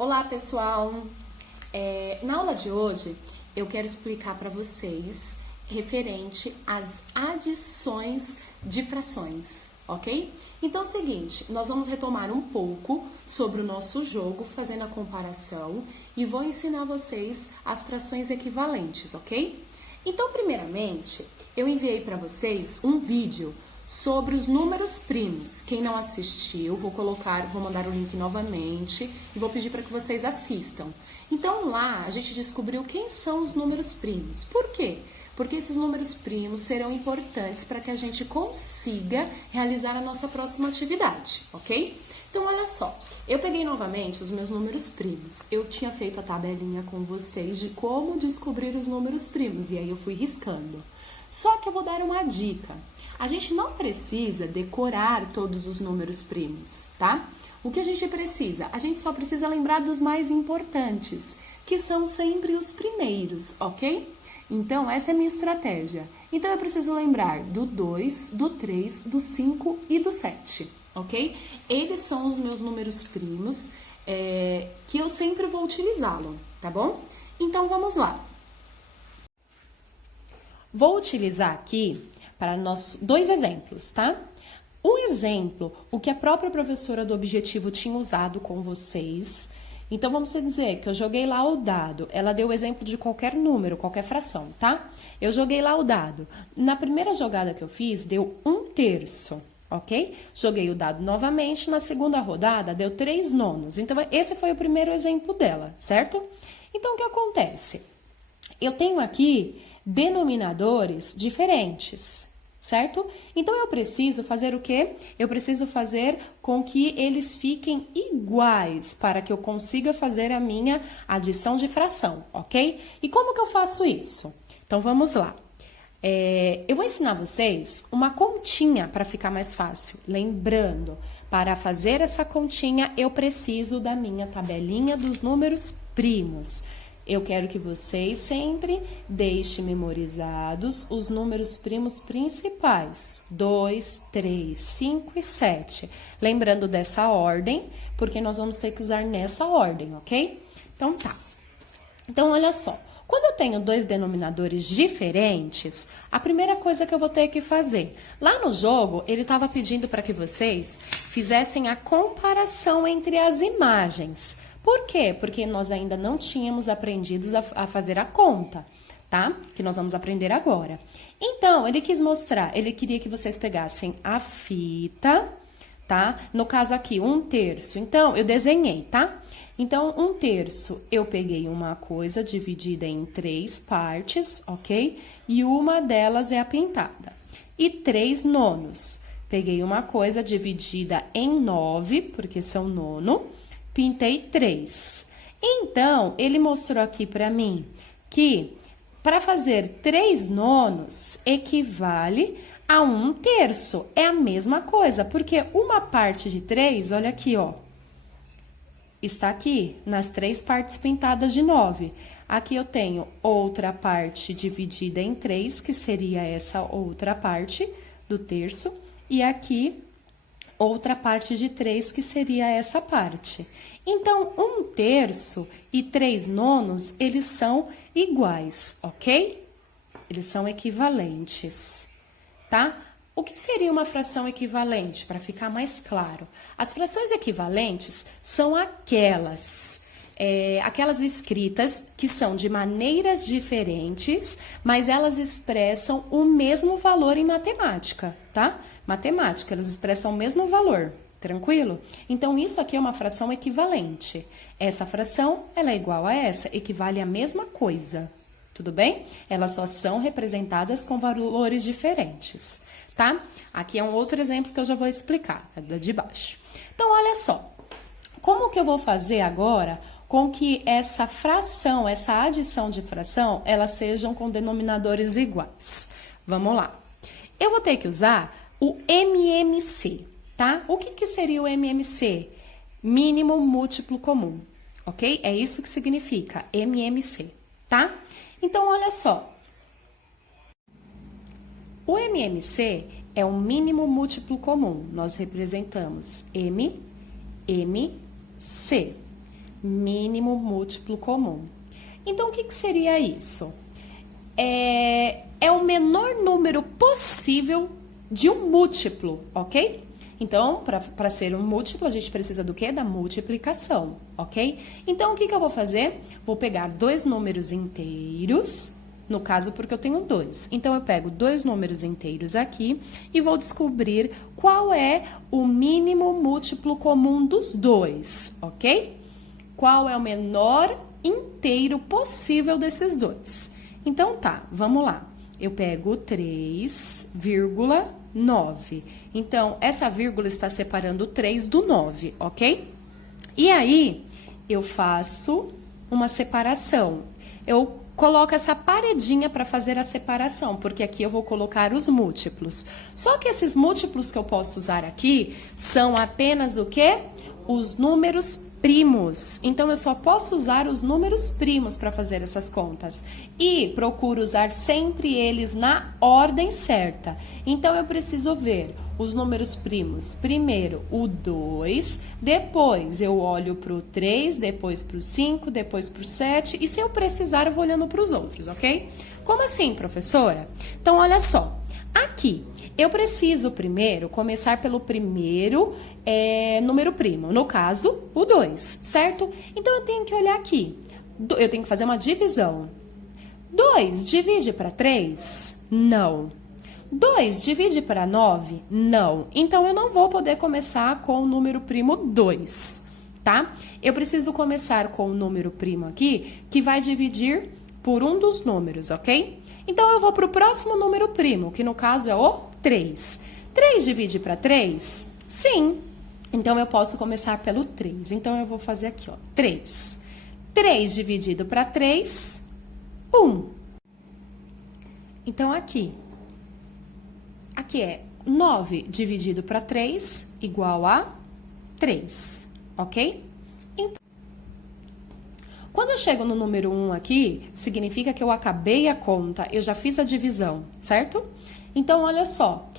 Olá, pessoal! Na aula de hoje, eu quero explicar para vocês referente às adições de frações, ok? Então é o seguinte, nós vamos retomar um pouco sobre o nosso jogo, fazendo a comparação, e vou ensinar vocês as frações equivalentes, ok? Então, primeiramente, eu enviei para vocês um vídeo sobre os números primos. Quem não assistiu, vou mandar o link novamente e vou pedir para que vocês assistam. Então lá a gente descobriu quem são os números primos. Por quê? Porque esses números primos serão importantes para que a gente consiga realizar a nossa próxima atividade, ok? Então olha só, eu peguei novamente os meus números primos. Eu tinha feito a tabelinha com vocês de como descobrir os números primos e aí eu fui riscando. Só que eu vou dar uma dica. A gente não precisa decorar todos os números primos, tá? O que a gente precisa? A gente só precisa lembrar dos mais importantes, que são sempre os primeiros, ok? Então, essa é a minha estratégia. Então, eu preciso lembrar do 2, do 3, do 5 e do 7, ok? Eles são os meus números primos, que eu sempre vou utilizá-lo, tá bom? Então, vamos lá. Vou utilizar aqui para nós dois exemplos, tá? Um exemplo, o que a própria professora do Objetivo tinha usado com vocês. Então, vamos dizer que eu joguei lá o dado. Ela deu o exemplo de qualquer número, qualquer fração, tá? Eu joguei lá o dado. Na primeira jogada que eu fiz, deu 1/3, ok? Joguei o dado novamente. Na segunda rodada, deu 3/9. Então, esse foi o primeiro exemplo dela, certo? Então, o que acontece? Eu tenho aqui denominadores diferentes, certo? Então, eu preciso fazer o quê? Eu preciso fazer com que eles fiquem iguais para que eu consiga fazer a minha adição de fração, ok? E como que eu faço isso? Então, vamos lá. Eu vou ensinar vocês uma continha para ficar mais fácil. Lembrando, para fazer essa continha, eu preciso da minha tabelinha dos números primos. Eu quero que vocês sempre deixem memorizados os números primos principais, 2, 3, 5 e 7. Lembrando dessa ordem, porque nós vamos ter que usar nessa ordem, ok? Então, tá. Então, olha só. Quando eu tenho dois denominadores diferentes, a primeira coisa que eu vou ter que fazer... Lá no jogo, ele estava pedindo para que vocês fizessem a comparação entre as imagens. Por quê? Porque nós ainda não tínhamos aprendido a fazer a conta, tá? Que nós vamos aprender agora. Então, ele quis mostrar, ele queria que vocês pegassem a fita, tá? No caso aqui, 1/3. Então, eu desenhei, tá? Então, 1/3, eu peguei uma coisa dividida em 3 partes, ok? E uma delas é a pintada. E 3/9. Peguei uma coisa dividida em 9, porque são nono. Pintei 3. Então, ele mostrou aqui para mim que para fazer 3/9 equivale a 1/3. É a mesma coisa, porque uma parte de 3, olha aqui, ó, está aqui nas 3 partes pintadas de 9. Aqui eu tenho outra parte dividida em 3, que seria essa outra parte do terço, e aqui outra parte de 3, que seria essa parte. Então, 1/3 e 3/9, eles são iguais, ok? Eles são equivalentes, tá? O que seria uma fração equivalente, para ficar mais claro? As frações equivalentes são aquelas escritas que são de maneiras diferentes, mas elas expressam o mesmo valor em matemática, tá? Matemática, elas expressam o mesmo valor, tranquilo? Então, isso aqui é uma fração equivalente. Essa fração, ela é igual a essa, equivale à mesma coisa, tudo bem? Elas só são representadas com valores diferentes, tá? Aqui é um outro exemplo que eu já vou explicar, é de baixo. Então, olha só, como que eu vou fazer agora com que essa fração, essa adição de fração, elas sejam com denominadores iguais? Vamos lá. Eu vou ter que usar o MMC, tá? O que seria o MMC? Mínimo múltiplo comum, ok? É isso que significa MMC, tá? Então, olha só. O MMC é o mínimo múltiplo comum. Nós representamos M, C. Mínimo múltiplo comum. Então, o que seria isso? É o menor número possível de um múltiplo, ok? Então, para ser um múltiplo, a gente precisa do quê? Da multiplicação, ok? Então, o que eu vou fazer? Vou pegar dois números inteiros, no caso, porque eu tenho 2. Então, eu pego dois números inteiros aqui e vou descobrir qual é o mínimo múltiplo comum dos dois, ok? Qual é o menor inteiro possível desses dois? Então, tá, vamos lá. Eu pego 3,9. Então, essa vírgula está separando o 3 do 9, ok? E aí, eu faço uma separação. Eu coloco essa paredinha para fazer a separação, porque aqui eu vou colocar os múltiplos. Só que esses múltiplos que eu posso usar aqui são apenas o quê? Os números primos. Então, eu só posso usar os números primos para fazer essas contas. E procuro usar sempre eles na ordem certa. Então, eu preciso ver os números primos. Primeiro, o 2, depois eu olho para o 3, depois para o 5, depois para o 7. E se eu precisar, eu vou olhando para os outros, ok? Como assim, professora? Então, olha só. Aqui, eu preciso primeiro começar pelo primeiro número primo, no caso, o 2, certo? Então, eu tenho que olhar aqui, eu tenho que fazer uma divisão. 2 divide para 3? Não. 2 divide para 9? Não. Então, eu não vou poder começar com o número primo 2, tá? Eu preciso começar com o número primo aqui, que vai dividir por um dos números, ok? Então, eu vou para o próximo número primo, que no caso é o 3. 3 divide para 3? Sim. Então, eu posso começar pelo 3. Então, eu vou fazer aqui, ó, 3. 3 dividido para 3, 1. Então, aqui é 9 dividido para 3 igual a 3, ok? Então, quando eu chego no número 1 aqui, significa que eu acabei a conta, eu já fiz a divisão, certo? Então, olha só.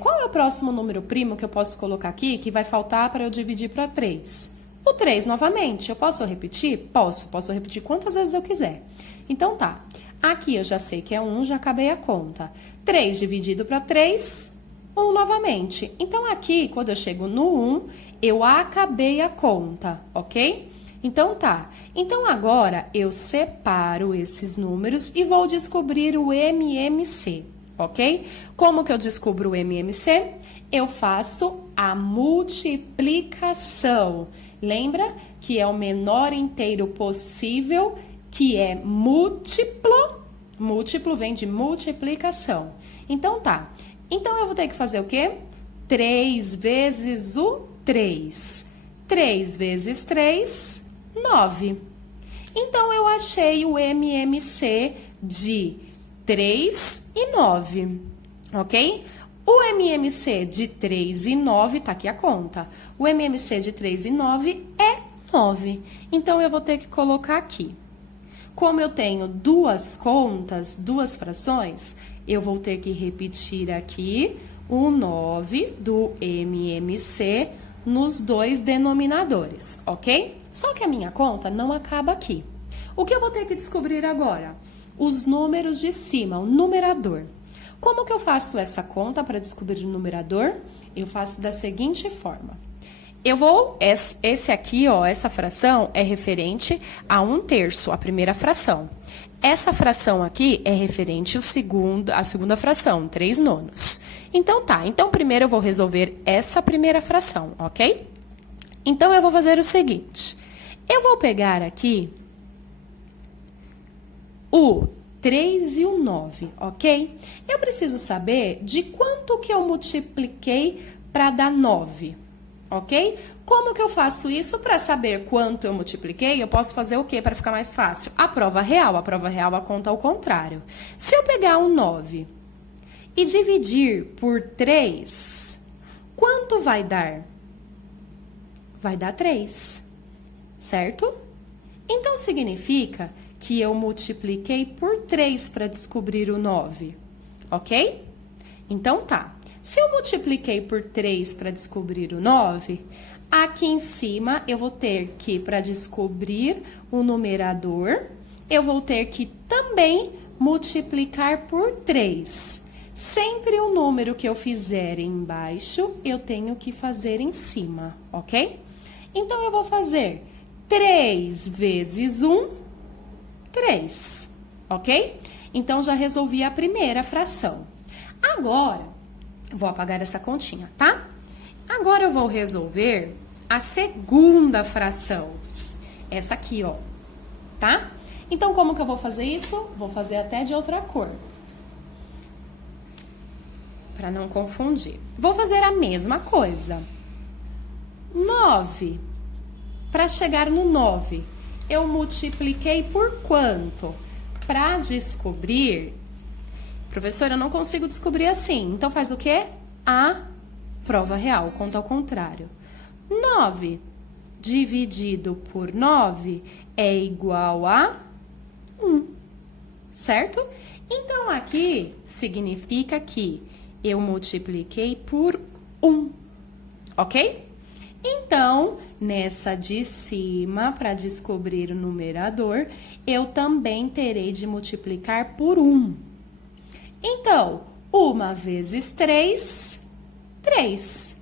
Qual é o próximo número primo que eu posso colocar aqui que vai faltar para eu dividir para 3? O 3 novamente. Eu posso repetir? Posso repetir quantas vezes eu quiser. Então, tá. Aqui eu já sei que é 1, já acabei a conta. 3 dividido para 3, 1 novamente. Então, aqui, quando eu chego no 1, eu acabei a conta, ok? Então, tá. Então, agora, eu separo esses números e vou descobrir o MMC. Ok? Como que eu descubro o MMC? Eu faço a multiplicação. Lembra que é o menor inteiro possível, que é múltiplo. Múltiplo vem de multiplicação. Então, tá. Então, eu vou ter que fazer o quê? 3 vezes o 3. 3 vezes 3, 9. Então, eu achei o MMC de 3 e 9, ok? O MMC de 3 e 9, tá aqui a conta. O MMC de 3 e 9 é 9. Então, eu vou ter que colocar aqui. Como eu tenho duas contas, duas frações, eu vou ter que repetir aqui o 9 do MMC nos dois denominadores, ok? Só que a minha conta não acaba aqui. O que eu vou ter que descobrir agora? Os números de cima, o numerador. Como que eu faço essa conta para descobrir o numerador? Eu faço da seguinte forma. Esse aqui, ó, essa fração é referente a 1/3, a primeira fração. Essa fração aqui é referente à segunda fração, 3/9. Então, tá. Então, primeiro eu vou resolver essa primeira fração, ok? Então, eu vou fazer o seguinte. Eu vou pegar aqui o 3 e o 9, ok? Eu preciso saber de quanto que eu multipliquei para dar 9, ok? Como que eu faço isso? Para saber quanto eu multipliquei, eu posso fazer o quê para ficar mais fácil? A prova real a conta ao contrário. Se eu pegar um 9 e dividir por 3, quanto vai dar? Vai dar 3, certo? Então, significa que eu multipliquei por 3 para descobrir o 9, ok? Então, tá. Se eu multipliquei por 3 para descobrir o 9, Aqui em cima, eu vou ter que, para descobrir o numerador, eu vou ter que também multiplicar por 3. Sempre o número que eu fizer embaixo, eu tenho que fazer em cima, ok? Então, eu vou fazer 3 vezes 1, 3, ok? Então, já resolvi a primeira fração. Agora, vou apagar essa continha, tá? Agora, eu vou resolver a segunda fração. Essa aqui, ó, tá? Então, como que eu vou fazer isso? Vou fazer até de outra cor. Para não confundir. Vou fazer a mesma coisa. 9. Para chegar no 9, eu multipliquei por quanto? Para descobrir... Professora, eu não consigo descobrir assim. Então, faz o quê? A prova real, conta ao contrário. 9 dividido por 9 é igual a 1, certo? Então, aqui significa que eu multipliquei por 1, ok? Então, nessa de cima, para descobrir o numerador, eu também terei de multiplicar por 1. Então, 1 vezes 3, 3.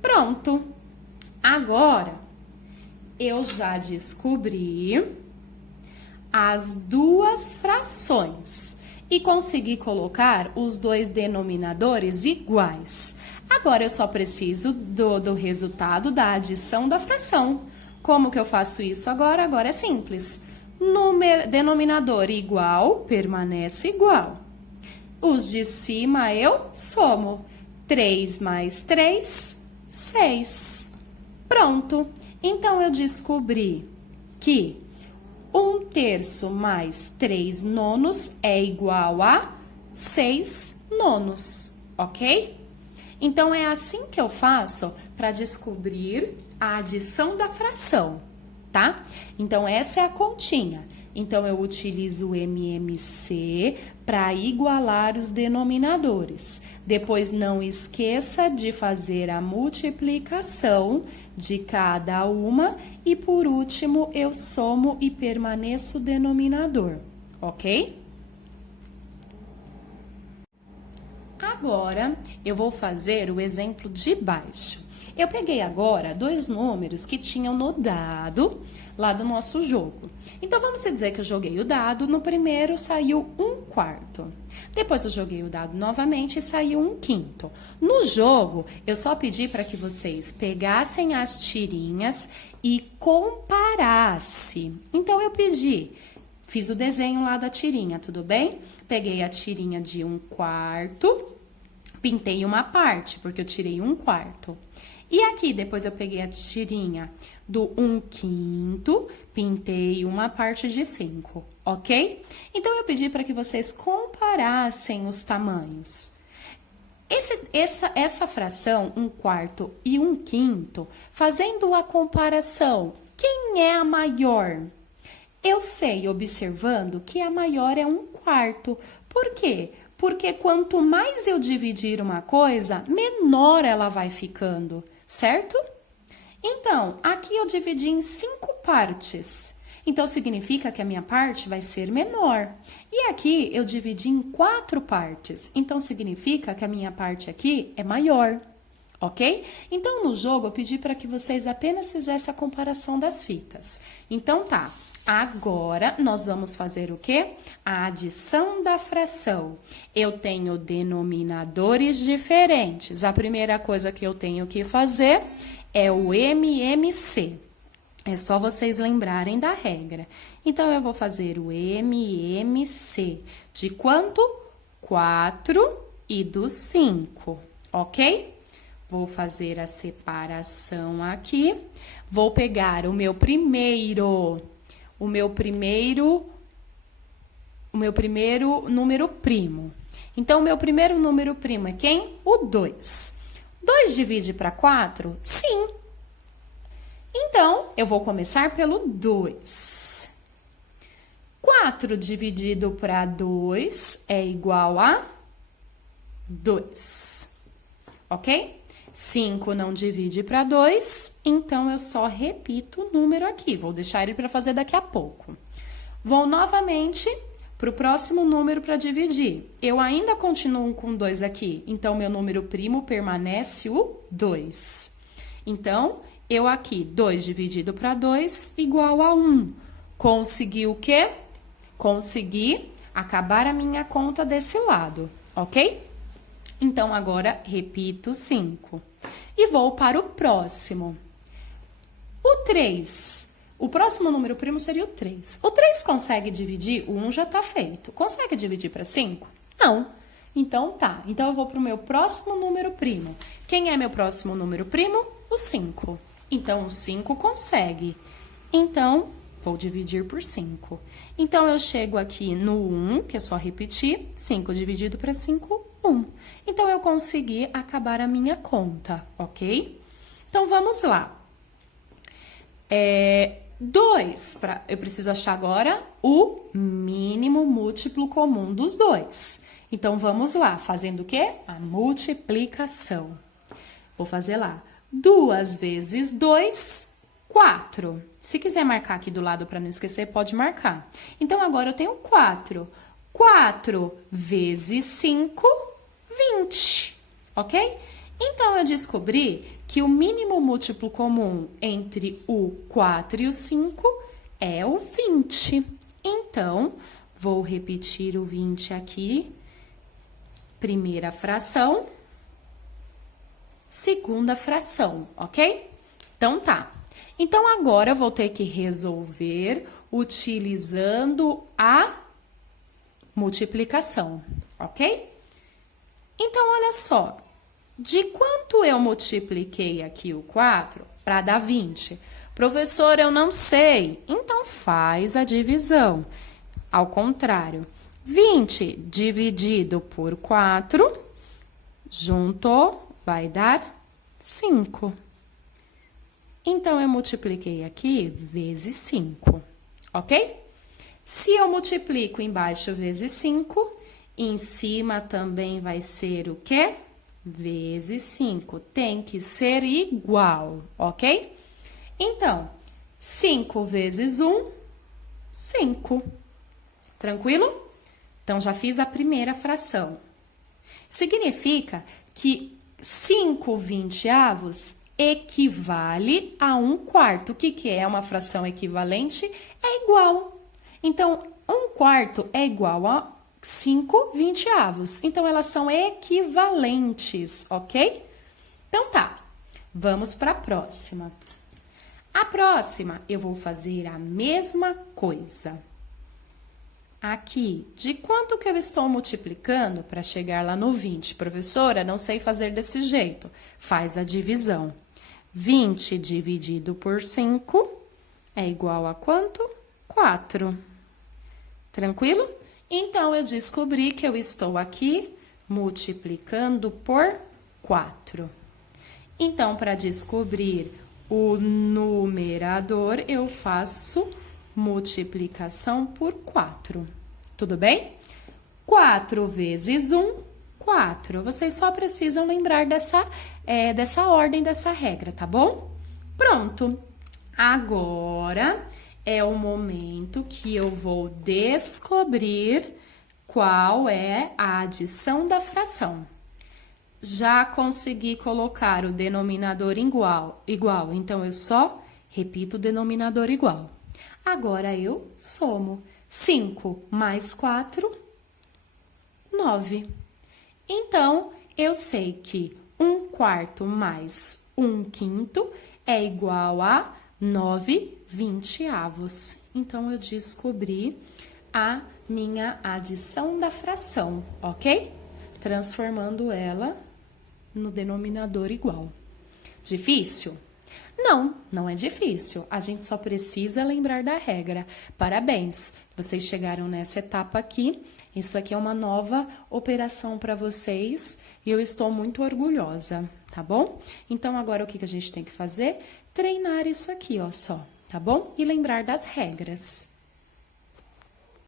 Pronto. Agora, eu já descobri as duas frações e consegui colocar os dois denominadores iguais. Agora, eu só preciso do resultado da adição da fração. Como que eu faço isso agora? Agora é simples. Denominador igual, permanece igual. Os de cima eu somo. 3 mais 3, 6. Pronto. Então, eu descobri que 1/3 mais 3 nonos é igual a 6 nonos, ok? Então, é assim que eu faço para descobrir a adição da fração, tá? Então, essa é a continha. Então, eu utilizo o MMC para igualar os denominadores. Depois, não esqueça de fazer a multiplicação de cada uma. E, por último, eu somo e permaneço o denominador, ok? Agora, eu vou fazer o exemplo de baixo. Eu peguei agora dois números que tinham no dado lá do nosso jogo. Então, vamos dizer que eu joguei o dado, no primeiro saiu 1/4. Depois eu joguei o dado novamente e saiu 1/5. No jogo, eu só pedi para que vocês pegassem as tirinhas e comparassem. Então, eu pedi, fiz o desenho lá da tirinha, tudo bem? Peguei a tirinha de 1/4, pintei uma parte, porque eu tirei 1/4. E aqui, depois eu peguei a tirinha do 1/5, pintei uma parte de 5, ok? Então, eu pedi para que vocês comparassem os tamanhos. Essa fração, 1/4 e 1/5, fazendo a comparação, quem é a maior? Eu sei, observando, que a maior é 1/4. Por quê? Porque quanto mais eu dividir uma coisa, menor ela vai ficando, certo? Então, aqui eu dividi em 5 partes. Então, significa que a minha parte vai ser menor. E aqui eu dividi em 4 partes. Então, significa que a minha parte aqui é maior, ok? Então, no jogo, eu pedi para que vocês apenas fizessem a comparação das fitas. Então, tá. Agora, nós vamos fazer o quê? A adição da fração. Eu tenho denominadores diferentes. A primeira coisa que eu tenho que fazer é o MMC. É só vocês lembrarem da regra. Então, eu vou fazer o MMC. De quanto? 4 e do 5, ok? Vou fazer a separação aqui. Vou pegar o meu primeiro número primo. Então, o meu primeiro número primo é quem? O 2. 2 divide para 4? Sim. Então, eu vou começar pelo 2. 4 dividido para 2 é igual a 2. Ok? 5 não divide para 2, então eu só repito o número aqui. Vou deixar ele para fazer daqui a pouco. Vou novamente para o próximo número para dividir. Eu ainda continuo com 2 aqui, então meu número primo permanece o 2. Então, eu aqui, 2 dividido para 2 igual a 1. Consegui o quê? Consegui acabar a minha conta desse lado, ok? Então, agora, repito 5. E vou para o próximo. O 3. O próximo número primo seria o 3. O 3 consegue dividir? O 1 já está feito. Consegue dividir para 5? Não. Então, tá. Então, eu vou para o meu próximo número primo. Quem é meu próximo número primo? O 5. Então, o 5 consegue. Então, vou dividir por 5. Então, eu chego aqui no 1, que é só repetir. 5 dividido para 5, 1. Então, eu consegui acabar a minha conta, ok? Então, vamos lá. 2, eu preciso achar agora o mínimo múltiplo comum dos dois. Então, vamos lá, fazendo o quê? A multiplicação. Vou fazer lá. 2 vezes 2, 4. Se quiser marcar aqui do lado para não esquecer, pode marcar. Então, agora eu tenho 4. 4 vezes 5, 20, ok? Então, eu descobri que o mínimo múltiplo comum entre o 4 e o 5 é o 20. Então, vou repetir o 20 aqui. Primeira fração, segunda fração, ok? Então, tá. Então, agora eu vou ter que resolver utilizando a multiplicação, ok? Então, olha só. De quanto eu multipliquei aqui o 4 para dar 20? Professor, eu não sei. Então, faz a divisão. Ao contrário, 20 dividido por 4, juntou, vai dar 5. Então, eu multipliquei aqui vezes 5, ok? Se eu multiplico embaixo vezes 5, em cima também vai ser o quê? Vezes 5. Tem que ser igual, ok? Então, 5 vezes 1, 5. Tranquilo? Então, já fiz a primeira fração. Significa que 5 vinteavos equivale a 1/4. O que é uma fração equivalente? É igual. Então, 1/4 é igual a 5 vinteavos. Então, elas são equivalentes, ok? Então, tá. Vamos para a próxima. A próxima, eu vou fazer a mesma coisa. Aqui, de quanto que eu estou multiplicando para chegar lá no 20? Professora, não sei fazer desse jeito. Faz a divisão. 20 dividido por 5 é igual a quanto? 4. Tranquilo? Então, eu descobri que eu estou aqui multiplicando por 4. Então, para descobrir o numerador, eu faço multiplicação por 4. Tudo bem? 4 vezes 1, 4. Vocês só precisam lembrar dessa ordem, dessa regra, tá bom? Pronto. Agora é o momento que eu vou descobrir qual é a adição da fração. Já consegui colocar o denominador igual, então eu só repito o denominador igual. Agora eu somo. 5 mais 4, 9. Então, eu sei que 1/4 mais 1/5 é igual a 9 vinteavos. Então, eu descobri a minha adição da fração, ok? Transformando ela no denominador igual. Difícil? Não, não é difícil. A gente só precisa lembrar da regra. Parabéns, vocês chegaram nessa etapa aqui. Isso aqui é uma nova operação para vocês e eu estou muito orgulhosa, tá bom? Então, agora o que a gente tem que fazer? Treinar isso aqui, ó, só, tá bom? E lembrar das regras.